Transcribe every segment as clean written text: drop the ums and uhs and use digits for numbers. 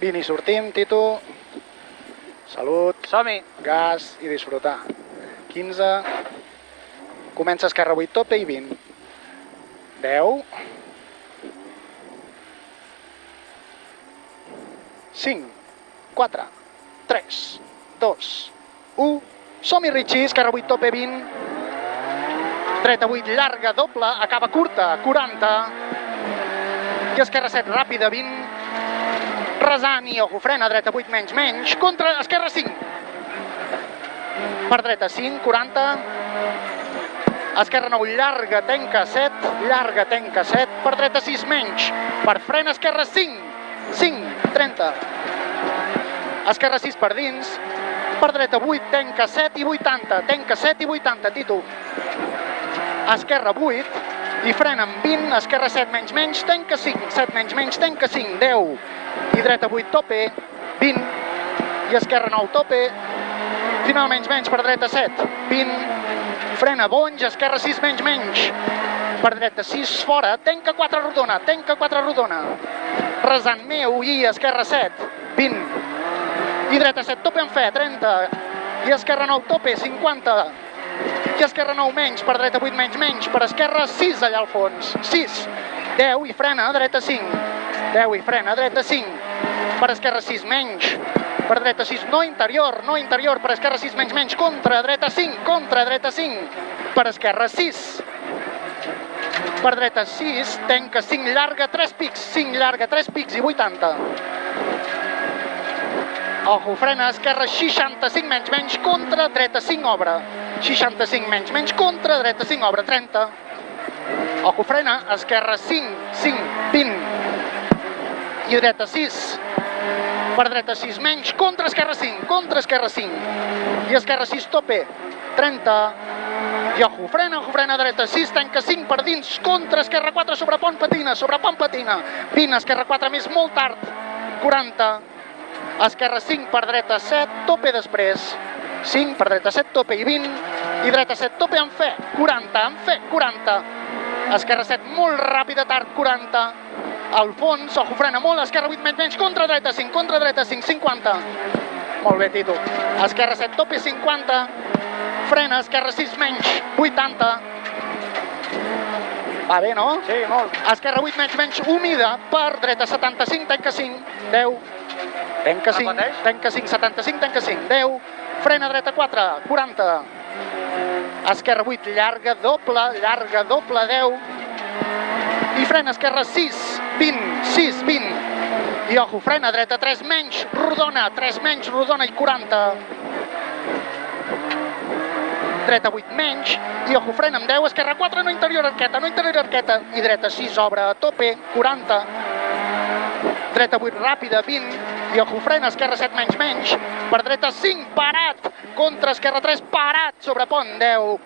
20 i sortim, Tito. Salut. Som-hi. Gas i disfrutar. 15. Comença esquerra 8 tope i 20. 10. 5, 4, 3, 2, 1. Som-hi, Richie, esquerra 8 tope 20. Dreta 8 llarga, doble, acaba curta, 40. I esquerra 7 ràpida, 20. Resant i ojo, frena, dreta 8 menys, menys. Contra, esquerra 5. Per dreta 5, 40. Esquerra 9 llarga, tenca 7. Llarga, tenca 7. Per dreta 6 menys. Per frena, esquerra 5. 5, 30. Esquerra 6 per dins. Per dreta 8, tenca 7 i 80. Tenca 7 i 80, Tito. Esquerra 8 i frena amb 20. Esquerra 7 menys menys, tenca 5. 7 menys menys, tenca 5. 10. I dreta 8 tope, 20. I esquerra 9 tope. Final menys menys per dreta 7. 20. Frena bonys, esquerra 6 menys menys. Per dreta 6 fora, tenca 4 rodona, tenca 4 rodona. Resant meu i esquerra 7, 20. I dreta 7 tope en fe, 30. I esquerra 9 tope, 50. I esquerra 9 menys, per dreta 8 menys menys. Per esquerra 6 allà al fons, 6. 10 i frena, dreta 5. 10 i frena, dreta 5. Per esquerra 6 menys. Per dreta 6, no interior, no interior. Per esquerra 6 menys menys, contra, dreta 5, contra, dreta 5. Per esquerra 6. Per dreta 6, tenca 5 llarga, 3 pics, 5 llarga, 3 pics i 80. Ojo, frena, esquerra 65 menys menys, contra, dreta 5, obre. 65 menys menys, contra, dreta 5, obre, 30. Ojo, frena, esquerra 5, 5, 20. I dreta 6. Per dreta 6 menys, contra, esquerra 5, contra, esquerra 5. I esquerra 6 tope, 30. I ojo, frena, dreta 6, tanca 5 per dins, contra, esquerra 4, sobre pont patina, 20, esquerra 4 més, molt tard, 40, esquerra 5 per dreta 7, tope després, 5 per dreta 7, tope i 20, i dreta 7, tope en fe, 40, esquerra 7, molt ràpida, tard, 40, al fons, ojo, frena molt, esquerra 8 menys, contra dreta 5, 50, molt bé, Tito, esquerra 7, tope 50, frena, esquerra 6 menys, 80. Va bé, no? Sí, molt. Esquerra 8 menys menys, humida, per dreta 75, tenca 5, 10. Tenca 5, tenca 5, 75, tenca 5, 10. Frena dreta 4, 40. Esquerra 8, llarga, doble, 10. I frena, esquerra 6, 20. I ojo, frena, dreta 3 menys, rodona, 3 menys, rodona i 40. Dreta 8 menys, i ojo, frena amb 10, esquerra 4, no interior arqueta, i dreta 6, obre, tope, 40. Dreta 8, ràpida, 20, i ojo, frena, esquerra 7 menys, per dreta 5, parat, contra, esquerra 3, parat, sobre pont, 10.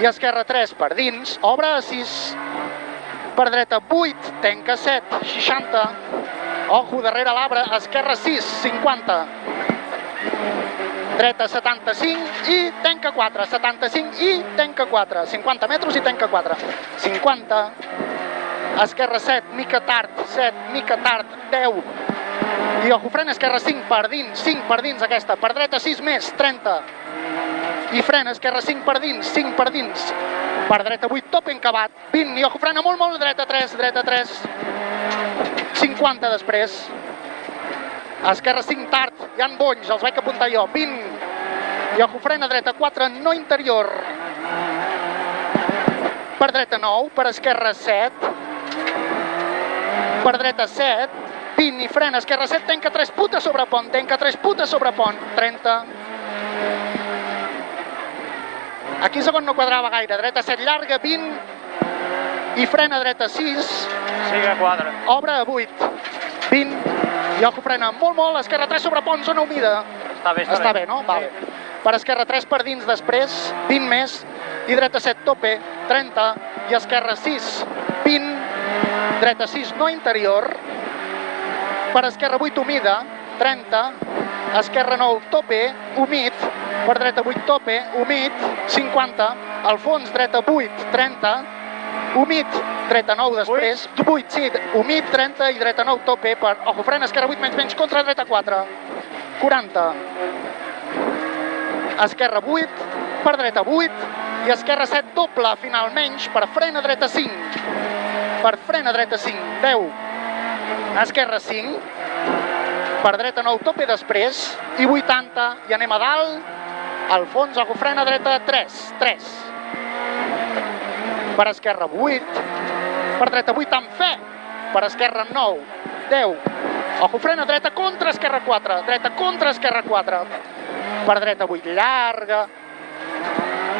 I esquerra 3, per dins, obre, 6. Per dreta 8, tenca 7, 60. Ojo, darrere l'arbre, esquerra 6, 50. Dreta 75 i tenca 4, 75 i tenca 4, 50 metres i tenca 4, 50, esquerra 7, mica tard, 10, i ojo, frena, esquerra 5 per dins aquesta, per dreta 6 més, 30, i frena, esquerra 5 per dins, per dreta 8, top encabat, 20, i ojo, frena molt, dreta 3, 50 després, esquerra 5 tard, hi ha bonys, els vaig apuntar jo, 20, i ojo, frena, dreta 4, no interior, per dreta 9, per esquerra 7, per dreta 7, 20 i frena, esquerra 7, tenca 3 putes sobre pont, 30, aquí segon no quadrava gaire, dreta 7 llarga, 20, i frena, dreta 6, Sí que quadra. obre a 8, 20, i ojo, frena molt, esquerra 3 sobre pont, zona humida. Està bé, no? Vale. Per esquerra 3 per dins després, 20 més, i dreta 7 tope, 30, i esquerra 6, 20, dreta 6 no interior, per esquerra 8 humida, 30, esquerra 9 tope, humit, per dreta 8 tope, humit, 50, al fons dreta 8, 30, humit, dreta 9 després, 8, sí, humit, 30 i dreta 9 tope per, ojo, frena, esquerra 8, menys, contra dreta 4, 40, esquerra 8, per dreta 8 i esquerra 7 doble, final menys, per frena dreta 5, per frena dreta 5, 10, esquerra 5, per dreta 9 tope després i 80 i anem a dalt, al fons, ojo, frena dreta 3, per esquerra 8, per dreta 8 amb fe, per esquerra 9, 10, ojo, frena dreta contra esquerra 4, dreta contra esquerra 4, per dreta 8 llarga,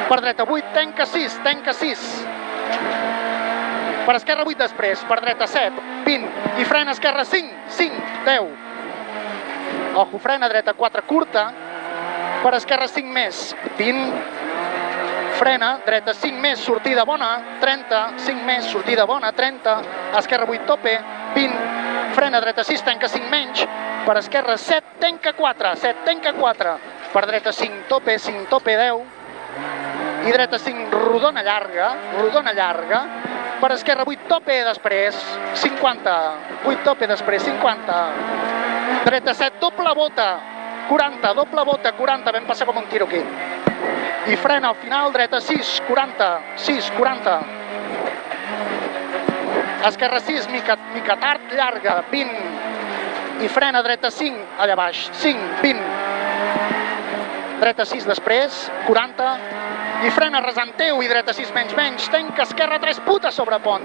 per dreta 8 tanca 6, per esquerra 8 després, per dreta 7, 20 i frena esquerra 5, 10, ojo, frena dreta 4 curta, per esquerra 5 més, 20, frena, dreta 5 més, sortida bona, 30, 5 més, sortida bona, 30, esquerra 8 tope, 20, frena, dreta 6, tanca 5 menys, per esquerra 7, tanca 4, per dreta 5 tope, 10, i dreta 5 rodona llarga, per esquerra 8 tope després, 50, 8 tope després, 50, dreta 7 doble bota, 40, vam passar com un tiro aquí. I frena al final, dreta 6, 40, esquerra 6, mica tard, llarga, 20, i frena dreta 5, allà baix, 5, 20, dreta 6 després, 40, i frena resanteu i dreta 6 menys, tanca esquerra 3 puta sobre pont,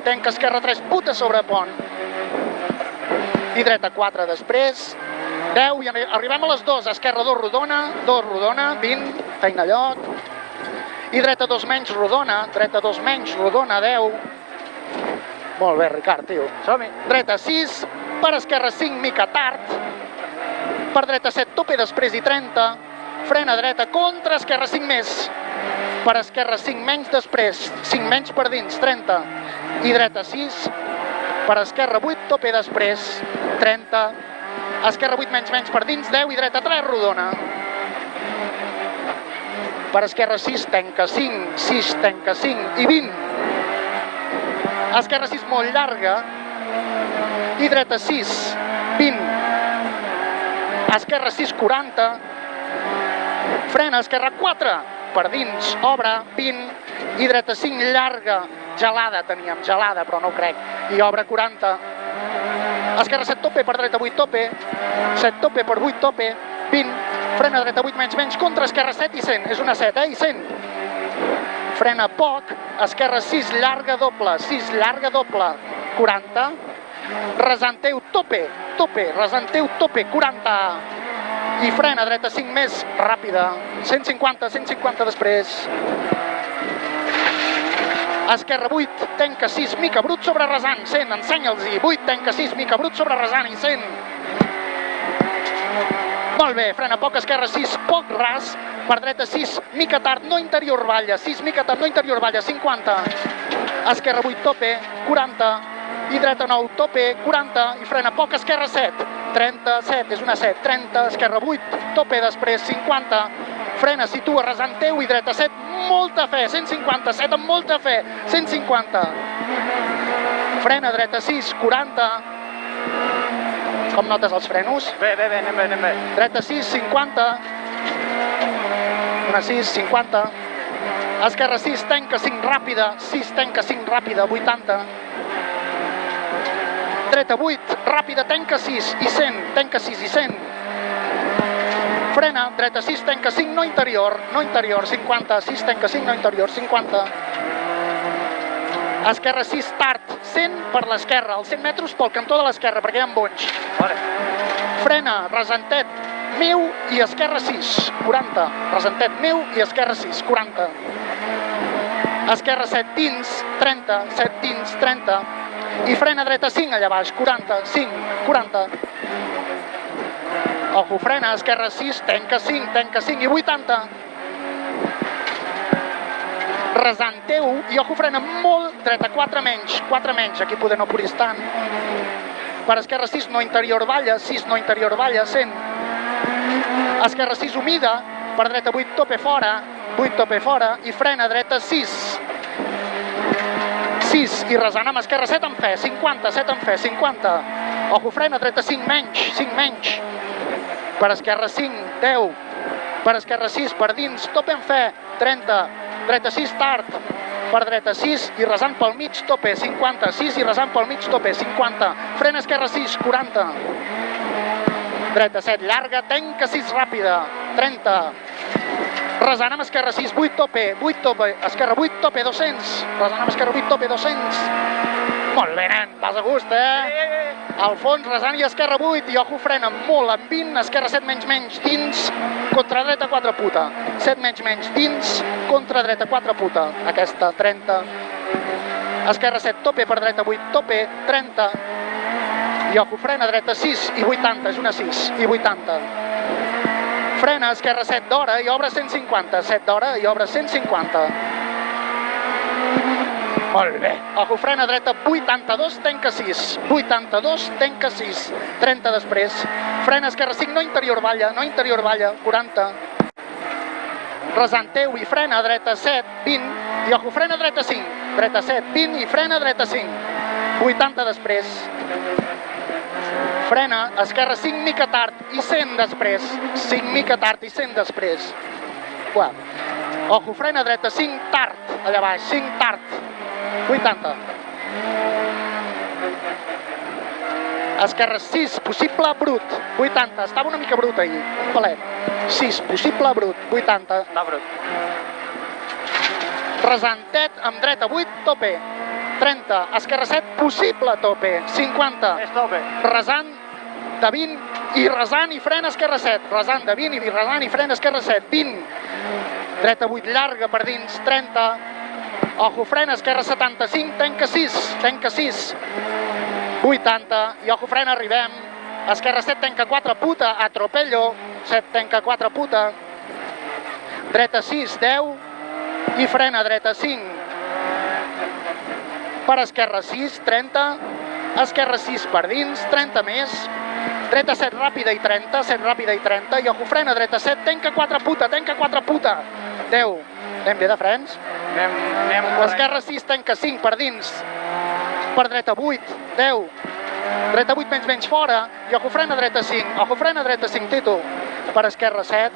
i dreta 4 després, 10 i arribem a les 2, esquerra 2 rodona, 20, feina lloc, i dreta 2 menys rodona, 10, molt bé Ricard, tio, som-hi, dreta 6, per esquerra 5 mica tard, per dreta 7 tope després i 30, frena dreta contra esquerra 5 més, per esquerra 5 menys després, 5 menys per dins, 30, i dreta 6, per esquerra 8 tope després, 30, esquerra 8 menys per dins, 10 i dreta 3 rodona. Per esquerra 6 tanca 5 i 20. Esquerra 6 molt llarga i dreta 6, 20. Esquerra 6, 40. Frena, esquerra 4, per dins, obre, 20. I dreta 5 llarga, gelada teníem, gelada, però no ho crec. I obre 40. Esquerra 7 tope, per dreta 8 tope, 7 tope per 8 tope, 20, frena dreta 8 menys, contra esquerra 7 i 100, és una 7, i 100. Frena poc, esquerra 6 llarga doble, 40, resanteu tope, resanteu tope, 40, i frena dreta 5 més, ràpida, 150 després. Esquerra 8, tanca 6, mica brut sobre rasant, 100, ensenya'ls-hi, 8, tanca 6, mica brut sobre rasant i 100. Molt bé, frena poc, esquerra 6, poc ras, per dreta 6, mica tard, no interior balla, 6, mica tard, no interior balla, 50. Esquerra 8, tope, 40, i dreta 9, tope, 40, i frena poc, esquerra 7, 37, és una 7, 30, esquerra 8, tope després, 50, frena, situa, resanteu i dreta 7, molta fe, 150, 7 amb molta fe, 150. Frena, dreta 6, 40. Com notes els frenos? Bé, anem bé. Dreta 6, 50. Una 6, 50. Esquerra 6, tanca 5 ràpida, 6, tanca 5 ràpida, 80. Dreta 8, ràpida, tanca 6 i 100, tanca 6 i 100. Frena, dreta 6, tanca 5, no interior, 50, 6, tanca 5, no interior, 50. Esquerra 6, tard, 100 per l'esquerra, els 100 metres pel cantó de l'esquerra, perquè hi ha bonys. Frena, resentet, meu i esquerra 6, 40. Resentet, meu i esquerra 6, 40. Esquerra 7 dins, 30, 7 dins, 30. I frena dreta 5 allà baix, 40, 5, 40. Ojo, frena, esquerra 6, tanca 5 i 80. Resanteu i ojo, frena molt, dreta 4 menys, aquí poder no puris tant. Per esquerra 6 no interior balla, 100. Esquerra 6 humida, per dreta 8 tope fora, i frena dreta 6. 6 i resant amb esquerra 7 en fe, 50, 7 en fe, 50. Ojo, frena, dreta 5 menys. Per esquerra 5, 10. Per esquerra 6, per dins, tope en fe, 30. Dreta 6, tard. Per dreta 6 i resant pel mig, tope, 50. 6 i resant pel mig, tope, 50. Frena esquerra 6, 40. Dreta 7, llarga, tenca 6, ràpida, 30. Resant amb esquerra 6, 8 tope, esquerra 8 tope, 200. Resant amb esquerra 8 tope, 200. Molt bé, nen, vas a gust, Al fons, resant i esquerra 8, i ojo, frena molt, amb 20, esquerra 7 menys, dins, contra dreta 4 puta. 7 menys, dins, contra dreta 4 puta. Aquesta, 30. Esquerra 7 tope, per dreta 8 tope, 30. I ojo, frena, dreta 6 i 80, és una 6, i 80. Frena, esquerra 7 d'hora i obre 150, 7 d'hora i obre 150. Molt bé. Ojo, frena, dreta 82, tenca 6, 82, tenca 6, 30 després. Frena, esquerra 5, no interior balla, 40. Resant teu i frena, dreta 7, 20, i ojo, frena, dreta 5, dreta 7, 20 i frena, dreta 5, 80 després. Frena, esquerra 5, mica tard i 100 després. 5 mica tard i 100 després. Ojo, frena, dreta 5, tard. Allà baix, 5 tard. 80. Esquerra 6, possible brut. 80. Estava una mica brut ahir. Un palet. 6, possible brut. 80. Està brut. Resantet amb dreta 8, tope. 30. Esquerra 7, possible tope. 50. És tope. Resant de 20 i resant i frena esquerra 7. Resant de 20 i resant i frena esquerra 7. 20. Dreta 8 llarga per dins. 30. Ojo, frena esquerra 75. Tenca 6. Tenca 6. 80. I ojo, frena, arribem. Esquerra 7, tenca 4, puta. Atropello. 7, tenca 4, puta. Dreta 6, 10. I frena, dreta 5. Per esquerra 6, 30. Esquerra 6 per dins, 30 més. Dreta 7 ràpida i 30, 7 ràpida i 30. I ojo, frena, dreta 7, tenca 4 puta, 10. Anem bé de frens? Anem Esquerra 6, tenca 5 per dins. Per dreta 8, 10. Dreta 8 menys fora. I ojo, frena, dreta 5. Ojo, frena, dreta 5, Tito. Per esquerra 7.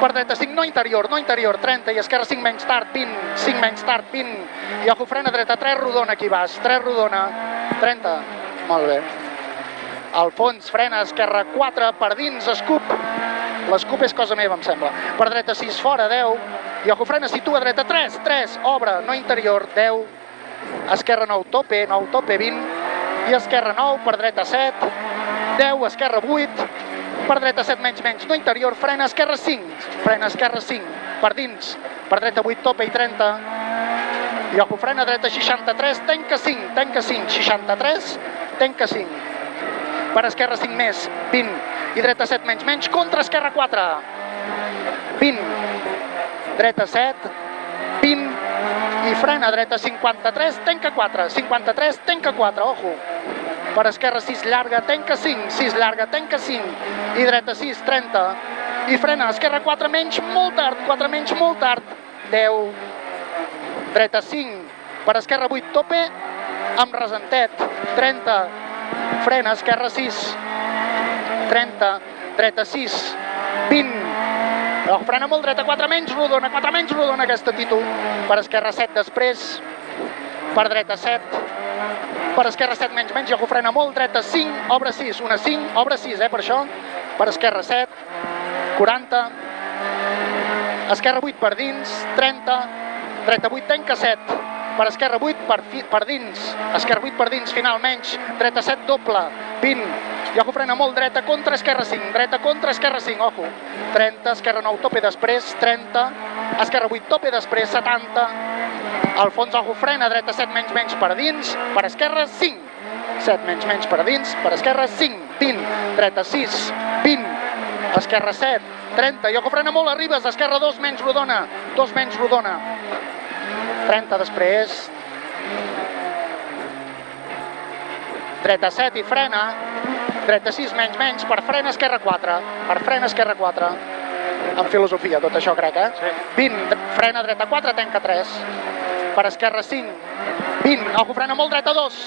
Per dreta 5, no interior, 30. I esquerra 5 menys tard, 20. 5 menys tard, 20. I ojo, frena, dreta 3, rodona, aquí vas. 3, rodona, 30. Molt bé. Al fons, frena, esquerra 4, per dins, escup. L'escup és cosa meva, em sembla. Per dreta 6, fora, 10. I ojo, frena, situa, dreta 3, obre, no interior, 10. Esquerra 9, tope, 20. I esquerra 9, per dreta 7. 10, esquerra 8. Per dreta 7 menys, no interior, frena, esquerra 5. Frena, esquerra 5, per dins. Per dreta 8, tope i 30. I ojo, frena, dreta 63, tenca 5, 63, tenca 5. Per esquerra 5 més, 20. I dreta 7 menys, contra esquerra 4. 20. Dreta 7, 20. I frena, dreta 53, tenca 4. 53, tenca 4, ojo. Per esquerra 6 llarga, tenca 5. 6 llarga, tenca 5. I dreta 6, 30. I frena, esquerra 4 menys, molt tard. 4 menys, molt tard. 10. Dreta 5. Per esquerra 8, tope. Amb resentet. 30. Frena, esquerra 6. 30. Dreta 6. 20. Frena molt, dreta 4 menys, rodona. 4 menys, rodona aquesta, Tito. Per esquerra 7 després. Per dreta 7. Per esquerra 7 menys, i ojo, frena molt, dreta 5, obre 6, una 5, obre 6, per això. Per esquerra 7, 40. Esquerra 8 per dins, 30. Dreta 8, tenca 7. Per esquerra 8 per dins. Esquerra 8 per dins, final menys. Dreta 7, doble, 20. I ojo, frena molt, dreta contra esquerra 5. Dreta contra esquerra 5, ojo. 30, esquerra 9, tope després, 30. Esquerra 8, tope després, 70. Al fons, ojo, frena, dreta 7 menys per dins, per esquerra 5. 7 menys per dins, per esquerra 5, 20. Dreta 6, 20. Esquerra 7, 30. I ojo, frena molt, arribes, esquerra 2 menys rodona. 2 menys rodona. 30 després. Dreta 7 i frena. Dreta 6 menys, per frena esquerra 4. Per frena esquerra 4. En filosofia, tot això crec, Sí. 20, frena dreta 4, tenca 3. Per esquerra 5. 20, ojo, frena molt dreta 2,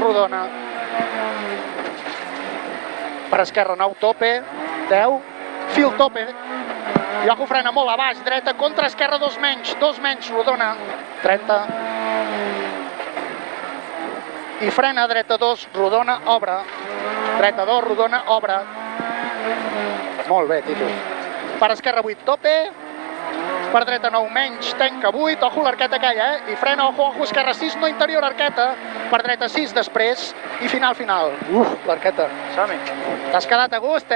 rodona. Per esquerra 9, tope, 10, fil tope. I ojo, frena molt a baix, dreta, contra esquerra 2 menys, rodona, 30. I frena, dreta 2, rodona, obre. Dreta 2, rodona, obre. Molt bé, Tito. Per esquerra 8, tope. Per dreta 9 menys, tanca 8, ojo l'arqueta aquella, I frena, ojo, esquerra 6, no interior, arqueta. Per dreta 6 després, i final. L'arqueta. Som-hi. T'has quedat a gust,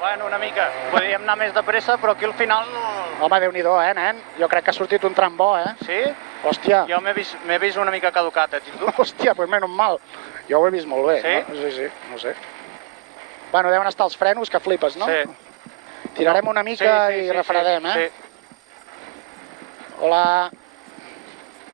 Bueno, una mica. Podríem anar més de pressa, però aquí al final... Home, Déu-n'hi-do, nen? Jo crec que ha sortit un tram bo, Sí? Hòstia. Jo m'he vist una mica caducat, Tito. Hòstia, pues menys mal. Jo ho he vist molt bé. Sí? Sí, no sé. Bueno, deuen estar els frenos, que flipes, no? Sí. Tirarem una mica i refredem, Sí. Hola.